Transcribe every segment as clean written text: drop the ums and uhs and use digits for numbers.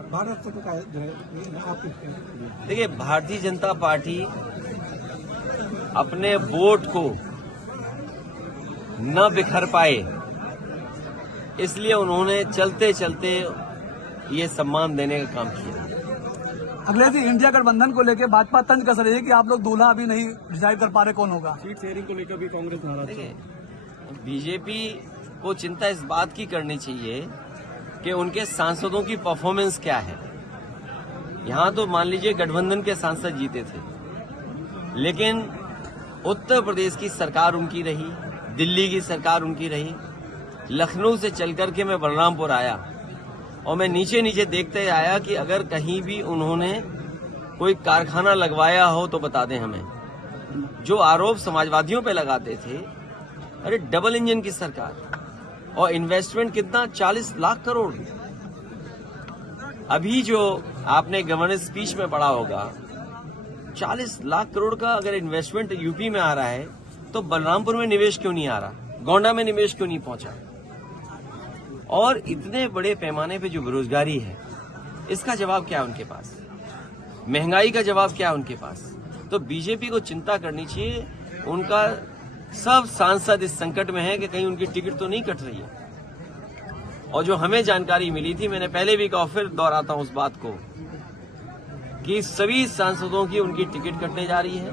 भारत से काय देखिए, भारतीय जनता पार्टी अपने वोट को न बिखर पाए, इसलिए उन्होंने चलते चलते ये सम्मान देने का काम किया। अगले दिन इंडिया गठबंधन को लेकर भाजपा तंज कस रही है कि आप लोग दूल्हा अभी नहीं डिसाइड कर पा रहे कौन होगा। सीट शेयरिंग को लेकर भी कांग्रेस नाराज है। बीजेपी को चिंता इस बात की करनी चाहिए कि उनके सांसदों की परफॉर्मेंस क्या है। यहां तो मान लीजिए गठबंधन के सांसद जीते थे, लेकिन उत्तर प्रदेश की सरकार उनकी रही, दिल्ली की सरकार उनकी रही। लखनऊ से चलकर के मैं बलरामपुर आया और मैं नीचे नीचे देखते आया कि अगर कहीं भी उन्होंने कोई कारखाना लगवाया हो तो बता दें हमें। जो आरोप समाजवादियों पे लगाते थे, अरे डबल इंजन की सरकार और इन्वेस्टमेंट कितना, 40 लाख करोड़। अभी जो आपने गवर्नेंस स्पीच में पढ़ा होगा, 40 लाख करोड़ का अगर इन्वेस्टमेंट यूपी में आ रहा है तो बलरामपुर में निवेश क्यों नहीं आ रहा, गोंडा में निवेश क्यों नहीं पहुंचा। और इतने बड़े पैमाने पे जो बेरोजगारी है, इसका जवाब क्या है उनके पास, महंगाई का जवाब क्या है उनके पास। तो बीजेपी को चिंता करनी चाहिए। उनका सब सांसद इस संकट में है कि कहीं उनकी टिकट तो नहीं कट रही है। और जो हमें जानकारी मिली थी, मैंने पहले भी कहा, फिर दोहराता हूं उस बात को, कि सभी सांसदों की उनकी टिकट कटने जा रही है।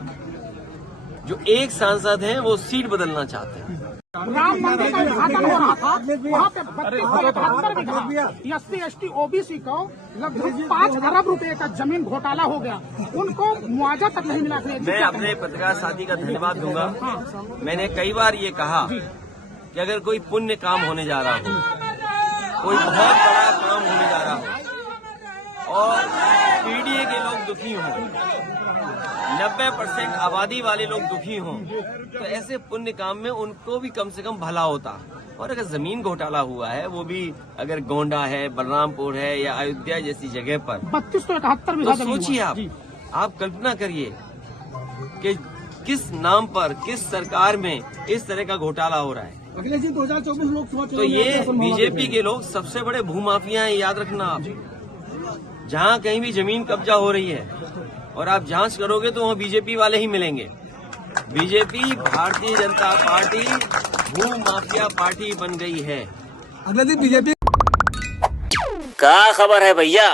जो एक सांसद हैं वो सीट बदलना चाहते हैं। राम मंदिर का उद्घाटन हो रहा था, वहाँ पे 72 बीघा SC ST OBC को लगभग 5 अरब रुपए का जमीन घोटाला हो गया, उनको मुआवजा तक नहीं मिला। मैं अपने पत्रकार साथी का धन्यवाद दूंगा। मैंने कई बार ये कहा कि अगर कोई पुण्य काम होने जा रहा हो, कोई बहुत बड़ा काम होने जा रहा हो और पीडीए के लोग दुखी हों, 90% आबादी वाले लोग दुखी हों, तो ऐसे पुण्य काम में उनको भी कम से कम भला होता। और अगर जमीन घोटाला हुआ है, वो भी अगर गोंडा है, बलरामपुर है या अयोध्या जैसी जगह पर 3271 बीघा तो सोचिए आप कल्पना करिए कि किस नाम पर, किस सरकार में इस तरह का घोटाला हो रहा है। अगले जी 2024 लोकसभा तो ये बीजेपी के लोग सबसे बड़े भूमाफिया हैं, याद रखना आप। जहां कहीं भी जमीन कब्जा हो रही है और आप जांच करोगे तो वहां बीजेपी वाले ही मिलेंगे। BJP, Bharatiya Janata party भूमाफिया party बन गई है। अगले दिन बीजेपी क्या खबर है भैया?